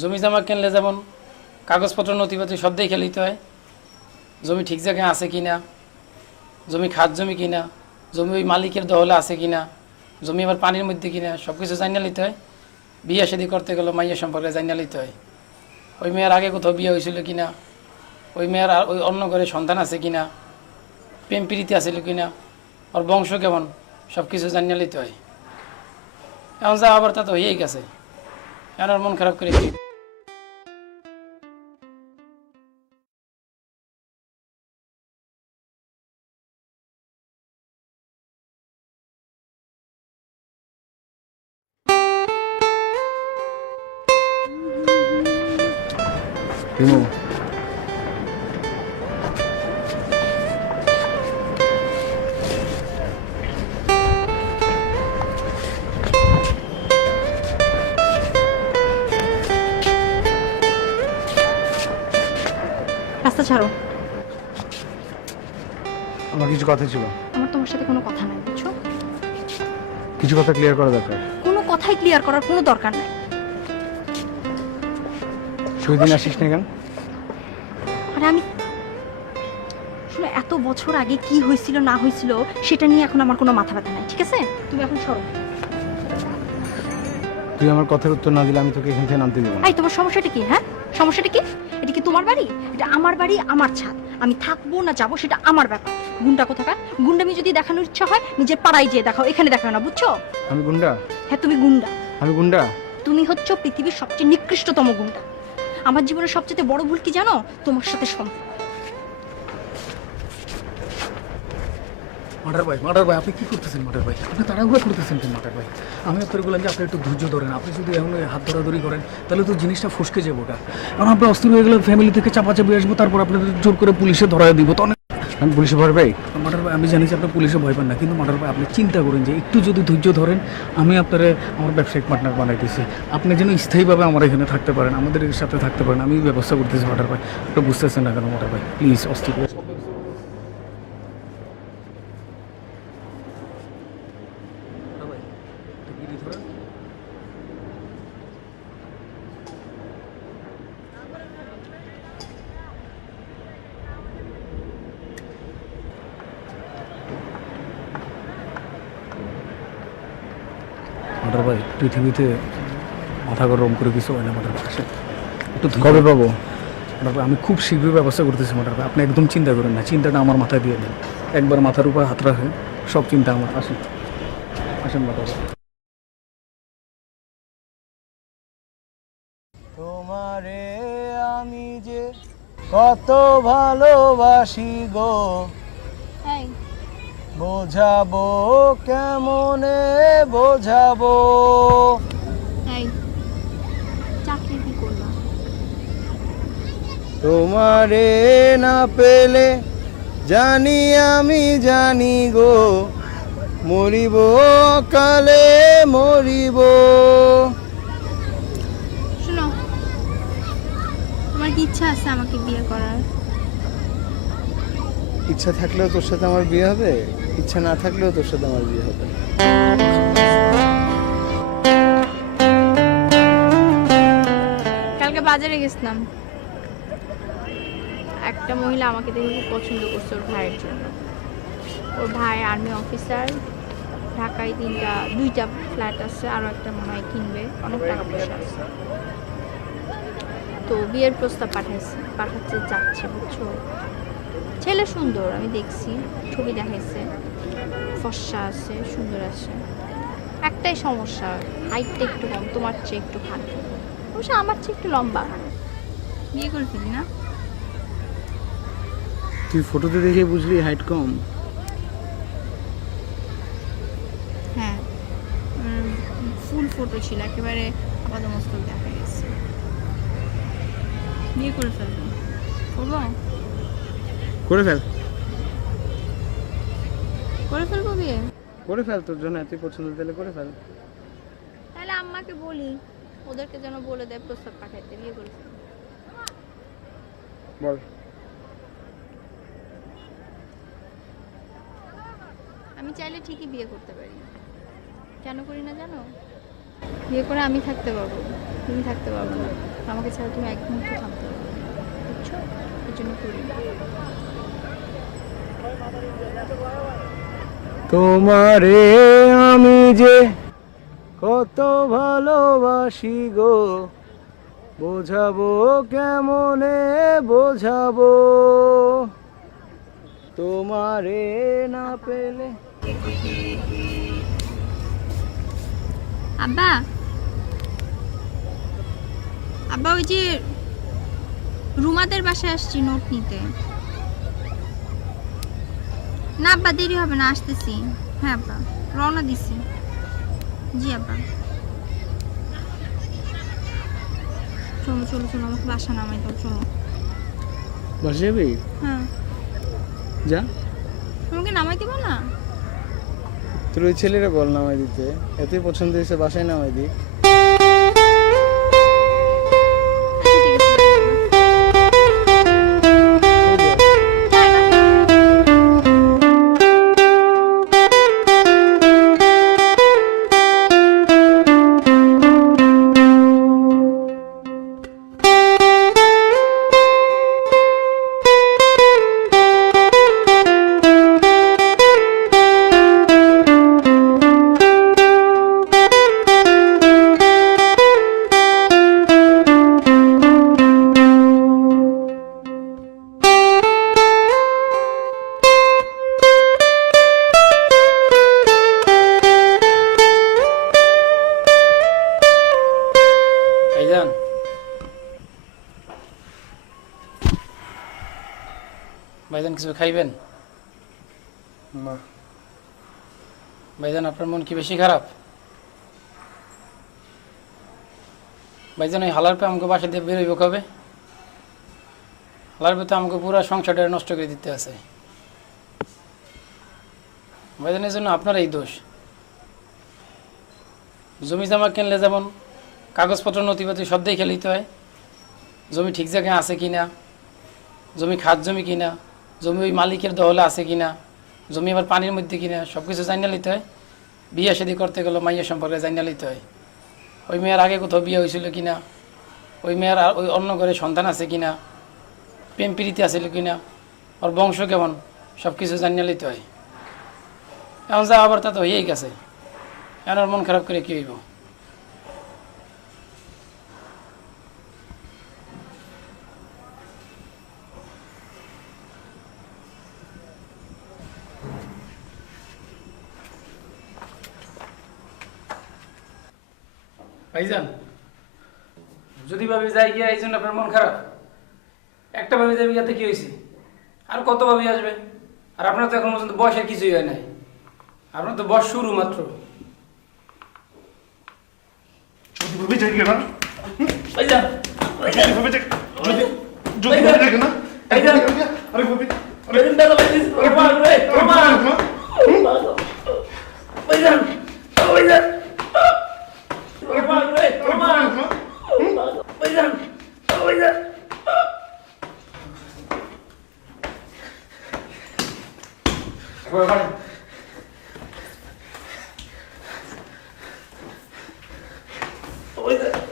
জমি জমা কিনলে যেমন কাগজপত্র নথিপাতি সব দেখে নিতে হয়। জমি ঠিক জায়গায় আছে কি না জমি খাত জমি কিনা? জমি ওই মালিকের দহলে আছে কিনা? জমি আবার পানির মধ্যে কিনা? সব কিছু জানিয়ে নিতে হয়। বিয়ে শাদি করতে গেলে মাইয়া সম্পর্কে জানিয়ে নিতে হয়। ওই মেয়ের আগে কোথাও বিয়ে হয়েছিল কিনা? ওই মেয়ের ওই অন্য ঘরে সন্তান আছে কিনা? প্রেম প্রীতি আছিল কিনা? ওর বংশ কেমন? সব কিছু জানিয়ে নিতে হয়। এখন যা আবার তা তো হয়েই গেছে। এখন মন খারাপ করে রিমু রাস্তা ছাড়ো। আমার কিছু কথা ছিল। আমার তোমার সাথে কোনো কথা নাই বুঝছ? কিছু কথা ক্লিয়ার করা দরকার। কোনো কথাই ক্লিয়ার করার কোনো দরকার নাই। আসিস না কেন? আরে আমি আসলে এত বছর আগে কি হয়েছিল না হয়েছিল সেটা নিয়ে এখন আমার কোনো মাথা ব্যথা নাই ঠিক আছে? তুমি এখন সরো। তুই আমার কথার উত্তর না দিলে আমি তোকে এখান থেকে নামতে দেবো না। এই তোমার সমস্যাটা কি হ্যাঁ? সমস্যাটা কি? এটা কি তোমার বাড়ি? এটা আমার বাড়ি আমার ছাদ। আমি থাকব না যাব সেটা আমার ব্যাপার। গুন্ডা কোথাকার? গুন্ডামি যদি দেখানোর ইচ্ছা হয় নিজের পাড়ায় যেয়ে দেখাও এখানে দেখাও না বুঝছ? আমি গুন্ডা? হ্যাঁ তুমি গুন্ডা। আমি গুন্ডা? তুমি হচ্ছ পৃথিবীর সবচেয়ে নিকৃষ্টতম গুন্ডা। আমার জীবনের সবচেয়ে বড় ভুল কি জানো? তোমার সাথে সম্পর্ক ভাই আপনি কি করতেছেন ভাই? আপনি করতেছেন ভাই? আমি আপনার বললাম যে আপনি একটু ধৈর্য ধরেন, আপনি যদি হাত ধরাধরি করেন, তাহলে তো জিনিসটা কারণ হয়ে গেলে ফ্যামিলি থেকে চাপাচাপি আসব, তারপর আপনাদের জোর করে পুলিশে ধরা দিব। তো আমি পুলিশে ভয় পাই। মাটার আমি জানি যে আপনি পুলিশে ভয় পান না, কিন্তু মাটার ভাই আপনি চিন্তা করেন যে একটু যদি ধৈর্য ধরেন, আমি আপনার আমার ব্যবসায়িক পার্টনার বানাইতেছি আপনি যেন স্থায়ীভাবে আমার এখানে থাকতে পারেন, আমাদের সাথে থাকতে পারেন, আমি ব্যবস্থা করতেছি মাটার ভাই আপনি বুঝতেছেন না কেন মাটার ভাই প্লিজ অস্থির হয়ে- মাটার ভাই পৃথিবীতে মাথা গরম করে কিছু হয় না মাটার ভাই একটু কবে পাবো? মাটার আমি খুব শীঘ্রই ব্যবস্থা করতেছি মাটার ভাই আপনি একদম চিন্তা করেন না চিন্তাটা আমার মাথায় দিয়ে দিন। একবার মাথার উপর হাত রাখেন সব চিন্তা আমার আসেন আসেন মাটার ভাই তোমারে আমি যে কত ভালোবাসি গো বোঝাবো কেমনে বোঝাবো? তোমারে না পেলে জানি আমি জানি গো মরিব কালে মরিব। শোনো তোমার কি ইচ্ছা আছে আমাকে বিয়ে করার? ইচ্ছা থাকলেও তোর সাথে আমার বিয়ে হবে? ইচ্ছা না থাকলেও তোর সাথে আমার বিয়ে হবে। কালকে বাজারে গেছিলাম। একটা মহিলা আমাকে দেখে খুব পছন্দ করছে ওর ভাইয়ের জন্য। ওর ভাই আর্মি অফিসার ঢাকায় তিনটা, দুইটা ফ্ল্যাট আছে আরও একটা মনে হয় কিনবে। অনেক টাকা পয়সা আছে। তো বিয়ের প্রস্তাব পাঠাইছে পাঠাচ্ছে যাচ্ছে বুঝছ? ছেলে সুন্দর আমি দেখছি ছবি দেখাইছে। ফর্সা আছে সুন্দর আছে। একটাই সমস্যা হাইটটা একটু কম তোমার চেয়ে একটু খাটো অবশ্য আমার চেয়ে একটু লম্বা। বিয়ে করে ফেলি না? তুই ফটোতে দেখে বুঝলি হাইট কম। হ্যাঁ। ফুল ফটো ছিল একেবারে আপাতত মস্তক দেখা গেছে। বিয়ে করে ফেলব। করব? করে ফেল। করে ফেলব বিয়ে করে ফেল তোর জন্য এতই পছন্দ তাহলে করে ফেল। তাহলে আম্মাকে বলি ওদেরকে যেন বলে দেয় প্রস্তাব পাঠাইতে বিয়ে করে বল। আমি চাইলে ঠিকই বিয়ে করতে পারি। কেন করি না জানো? বিয়ে করে আমি থাকতে পারব তুমি থাকতে পারব না। আমাকে ছাড়া তুমি এক মুহূর্ত থাকতে পারব জন্য করি। তোমারে আমি যে কত ভালোবাসি গো বোঝাবো কেমনে বোঝাবো? তোমারে না পেলে আব্বা আব্বা ওই যে রুমাদের বাসায় আসছি নোট নিতে। না আব্বা দেরি হবে না আসতেছি। হ্যাঁ আব্বা রওনা দিছি। জি আব্বা। চলো চলো চলো আমাকে বাসা নামাই দাও চলো। বসে যাবি? হ্যাঁ। যা। তোমাকে নামাই দিব না? তোর ওই ছেলেরা বল নামাই দিতে। এতই পছন্দ হয়েছে বাসায় নামাই দিক। কিছু খাইবেন? না। ভাইজান আপনার মন কি বেশি খারাপ? ভাইজান ওই হালার পে আমাকে বাসা দিয়ে বেরোইব কবে? হালার পে তো আমাকে পুরো সংসারটা নষ্ট করে দিতে আছে। ভাইজান এই জন্য আপনার এই দোষ। জমি জামা কিনলে যেমন কাগজপত্র নথিপাতি সব দেখে নিতে হয়। জমি ঠিক জায়গায় আছে কিনা? জমি খাত জমি কিনা? জমি ওই মালিকের দহলে আছে কিনা, জমি আবার পানির মধ্যে কিনা সব কিছু জানিয়ে নিতে হয়। বিয়ে শাদি করতে গেলে মাইয়ের সম্পর্কে জানিয়ে নিতে হয়। ওই মেয়ের আগে কোথাও বিয়ে হয়েছিল কিনা, ওই মেয়ের আর ওই অন্য ঘরে সন্তান আছে কিনা, প্রেম প্রীতি আছিল কিনা, ওর বংশ কেমন সব কিছু জানিয়ে নিতে হয়। এখন যা আবার তা তো হয়েই গেছে। এখন মন খারাপ করে কি হইব? ভাইজান যদি ভাবি যাই গিয়া এই জন্য আপনার মন খারাপ একটা ভাবি যাবি ইয়াতে কি হয়েছে? আর কত ভাবি আসবে? আর আপনার তো এখন পর্যন্ত বয়সের কিছুই হয় নাই। আপনার তো বয়স শুরু মাত্র। ভাবে যাই না? ভাইজান ভাইজান। ভাবে যাই যদি ভাবে যাই না? ভাইজান। আরে ভাবে ভাইজান দাদা ভাইজান। রোমান রে রোমান 我有我有